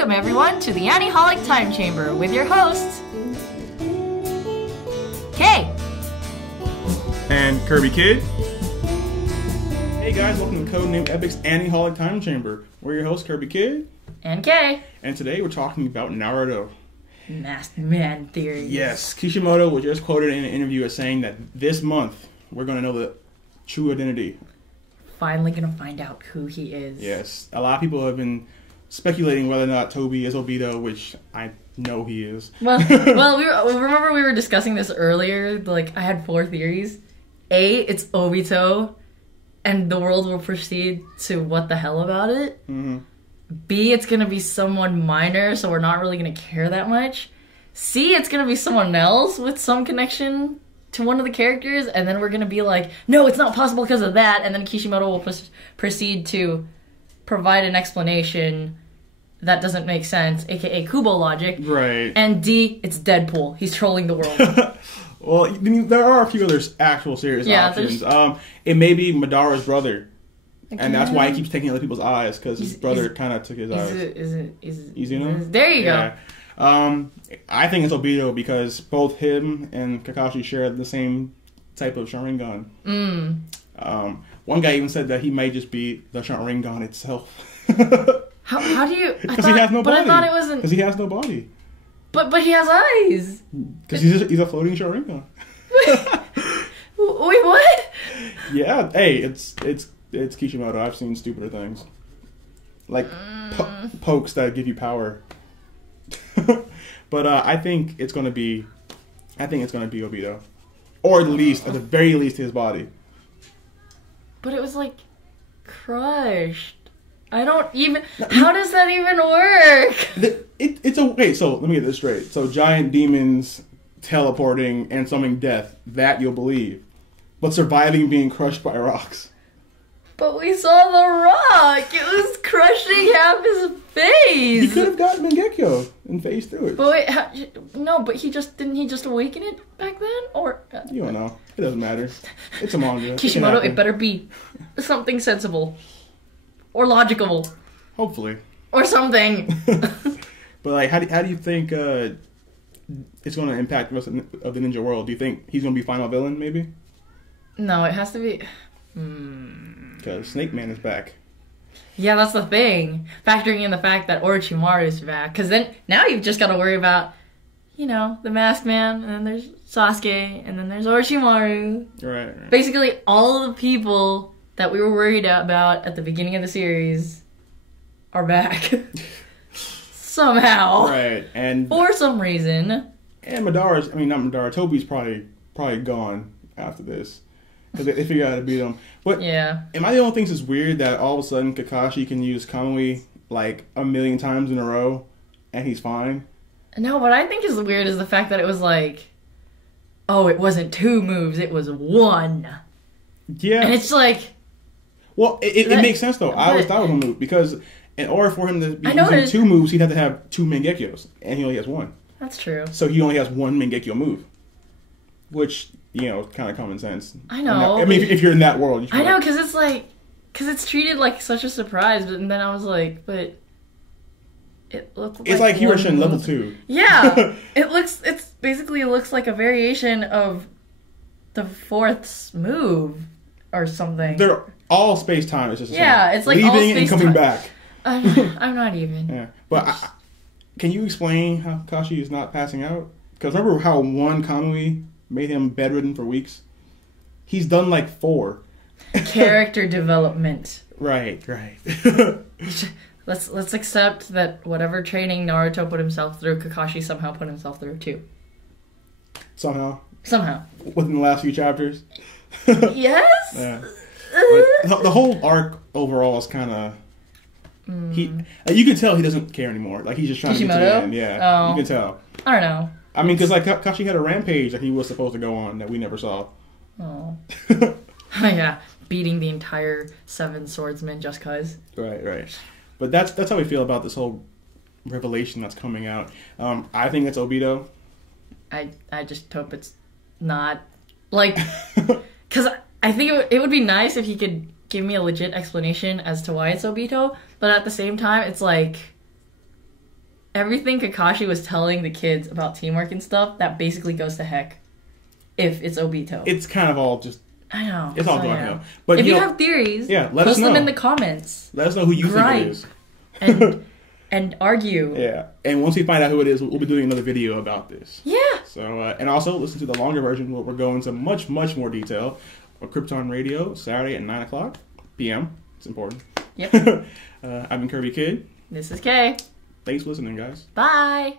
Welcome everyone to the Ani-Holic Time Chamber with your hosts, Kay and Kirby Kid. Hey guys, welcome to Codename Epic's Ani-Holic Time Chamber. We're your hosts, Kirby Kid and Kay. And today we're talking about Naruto. Masked Man theory. Yes, Kishimoto was just quoted in an interview as saying that this month we're going to know the true identity. Finally going to find out who he is. Yes, a lot of people have been speculating whether or not Toby is Obito, which I know he is. Well, remember we were discussing this earlier. Like, I had 4 theories. A, it's Obito, and the world will proceed to what the hell about it. Mm-hmm. B, it's gonna be someone minor, so we're not really gonna care that much. C, it's gonna be someone else with some connection to one of the characters, and then we're gonna be like, no, it's not possible because of that, and then Kishimoto will proceed to provide an explanation that doesn't make sense, aka Kubo logic. Right. And D, it's Deadpool. He's trolling the world. Well, there are a few other actual serious options. It may be Madara's brother. And that's why he keeps taking other people's eyes, because his brother kind of took his eyes. There you go. I think it's Obito because both him and Kakashi share the same type of Sharingan. One guy even said that he may just be the Sharingan itself. How do you... Because he has no body. But I thought it wasn't... Because he has no body. But he has eyes. Because he's a floating Sharingan. Wait, what? Yeah, hey, it's Kishimoto. I've seen stupider things. Like pokes that give you power. But I think it's gonna be Obito. Or at the very least his body. But it was like crushed. I don't even... How does that even work? It's okay, so let me get this straight. So giant demons teleporting and summoning death, that you'll believe. But surviving being crushed by rocks. But we saw the rock. It was crushing half his face. He could have gotten Mangekyo and phased through it. But wait, no, but didn't he just awaken it back then? Or you don't know. It doesn't matter. It's a manga. Kishimoto, it better be something sensible. Or logical. Hopefully. Or something. But like, how do you think it's going to impact the rest of the ninja world? Do you think he's going to be final villain, maybe? No, it has to be... Because Snake Man is back. Yeah, that's the thing. Factoring in the fact that Orochimaru is back. Because then, now you've just got to worry about, the Masked Man, and then there's Sasuke, and then there's Orochimaru. Right. Basically, all the people that we were worried about at the beginning of the series are back. Somehow. Right, and... For some reason. And Toby's probably gone after this. Because they figure out how to beat him. But yeah. Am I the only thing that's weird that all of a sudden Kakashi can use Kamui like 1,000,000 times in a row and he's fine? No, what I think is weird is the fact that it was like, oh, it wasn't 2 moves, it was 1. Yeah. And it's like... Well, it makes sense though. I always thought it was a move because in order for him to be using 2 moves, he'd have to have 2 Mangekyos, and he only has 1. That's true. So he only has 1 Mangekyo move, which, kind of common sense. I know. If you're in that world. I know, because it's treated like such a surprise, and then I was like, but it looked like... It's like Hiroshin level 2. Yeah. It basically looks like a variation of the 4th's move or something. They're all space-time. It's just it's like leaving all space-time. and coming back. I'm not even. Yeah. But can you explain how Kakashi is not passing out? Because remember how 1 Kamui made him bedridden for weeks? He's done like 4. Character development. Right. Let's accept that whatever training Naruto put himself through, Kakashi somehow put himself through too. Somehow. Within the last few chapters. Yes? Yeah. But the whole arc overall is kind of... you can tell he doesn't care anymore. Like, he's just trying Kishimoto? to get to the end. Yeah, oh. You can tell. I don't know. I mean, because like Kakashi had a rampage that he was supposed to go on that we never saw. Oh. Yeah, beating the entire 7 swordsmen just cause. Right. But that's how we feel about this whole revelation that's coming out. I think it's Obito. I just hope it's not. Like, because I think it would be nice if he could give me a legit explanation as to why it's Obito, but at the same time, it's like, everything Kakashi was telling the kids about teamwork and stuff, that basically goes to heck. If it's Obito. It's kind of all just... I know. It's all downhill. But if you have theories, let us know. Post them in the comments. Let us know who you think it is. And argue. Yeah. And once we find out who it is, we'll be doing another video about this. Yeah. So, and also listen to the longer version where we're going into much, much more detail on Krypton Radio, Saturday at 9 o'clock p.m. It's important. Yep. I've been Kirby Kid. This is Kay. Thanks for listening, guys. Bye.